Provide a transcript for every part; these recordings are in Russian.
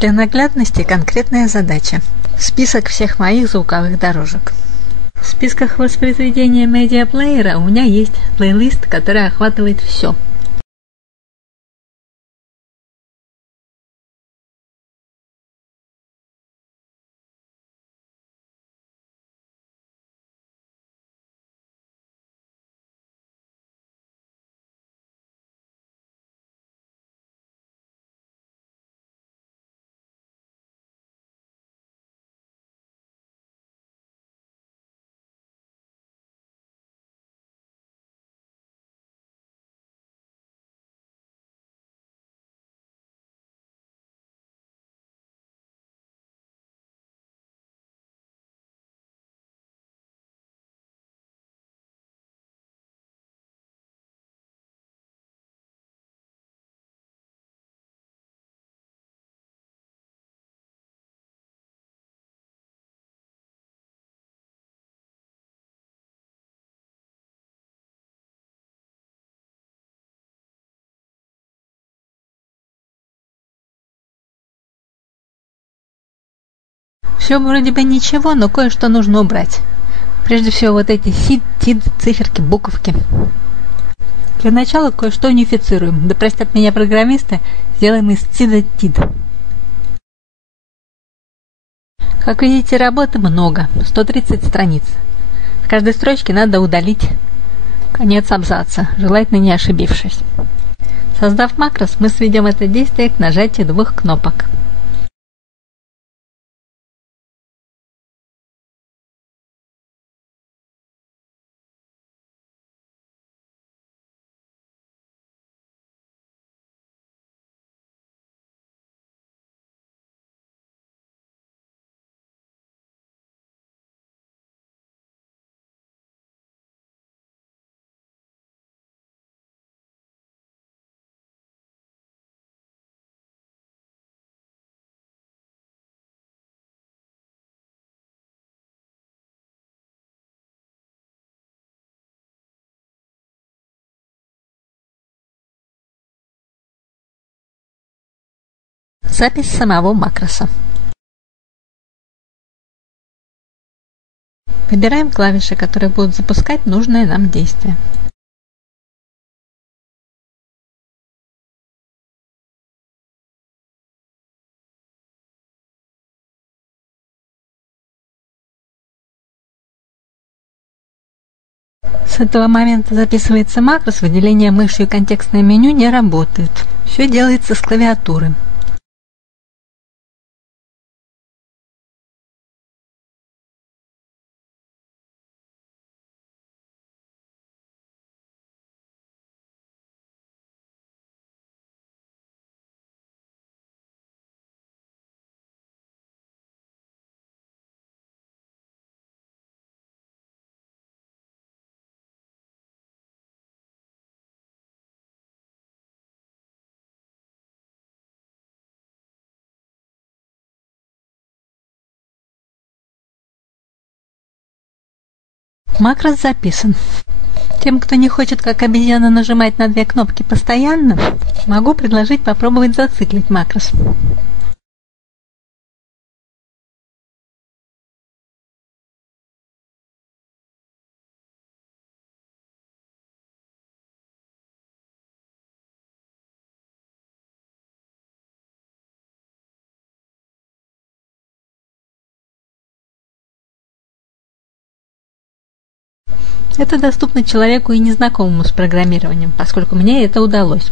Для наглядности конкретная задача. Список всех моих звуковых дорожек. В списках воспроизведения медиаплеера у меня есть плейлист, который охватывает все. Все вроде бы ничего, но кое-что нужно убрать. Прежде всего вот эти сид, тид, циферки, буковки. Для начала кое-что унифицируем. Да простят меня программисты, сделаем из тида тид. Как видите, работы много, 130 страниц. В каждой строчке надо удалить конец абзаца, желательно не ошибившись. Создав макрос, мы сведем это действие к нажатию двух кнопок. Запись самого макроса. Выбираем клавиши, которые будут запускать нужное нам действие. С этого момента записывается макрос, выделение мышью и контекстное меню не работает. Все делается с клавиатуры. Макрос записан. Тем, кто не хочет, как обезьяна, нажимать на две кнопки постоянно, могу предложить попробовать зациклить макрос. Это доступно человеку и незнакомому с программированием, поскольку мне это удалось.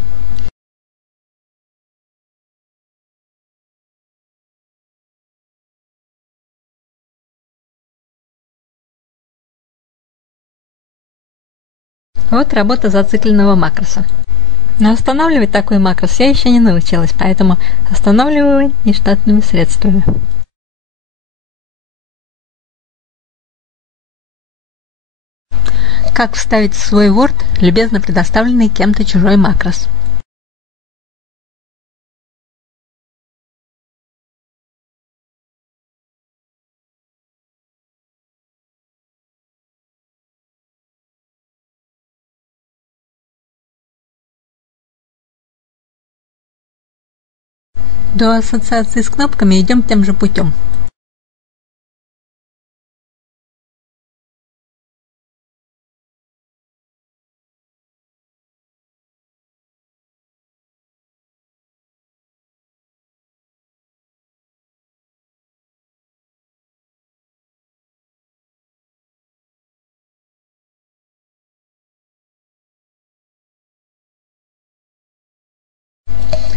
Вот работа зацикленного макроса. Но останавливать такой макрос я еще не научилась, поэтому останавливаю его нештатными средствами. Как вставить в свой Word любезно предоставленный кем-то чужой макрос. До ассоциации с кнопками идем тем же путем.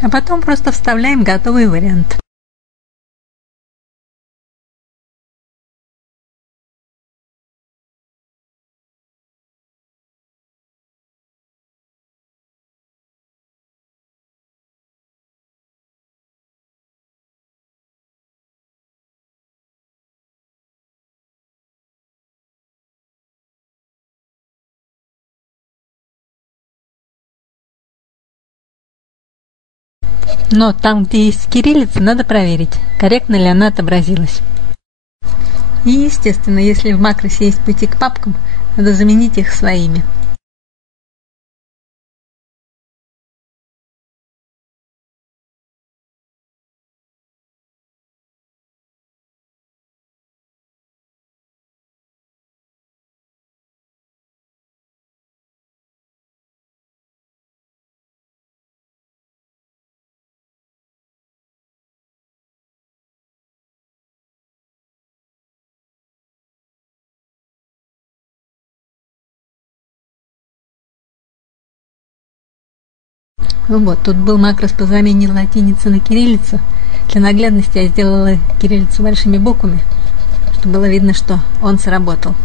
А потом просто вставляем готовый вариант. Но там, где есть кириллица, надо проверить, корректно ли она отобразилась. И, естественно, если в макросе есть пути к папкам, надо заменить их своими. Ну вот, тут был макрос по замене латиницы на кириллицу. Для наглядности я сделала кириллицу большими буквами, чтобы было видно, что он сработал.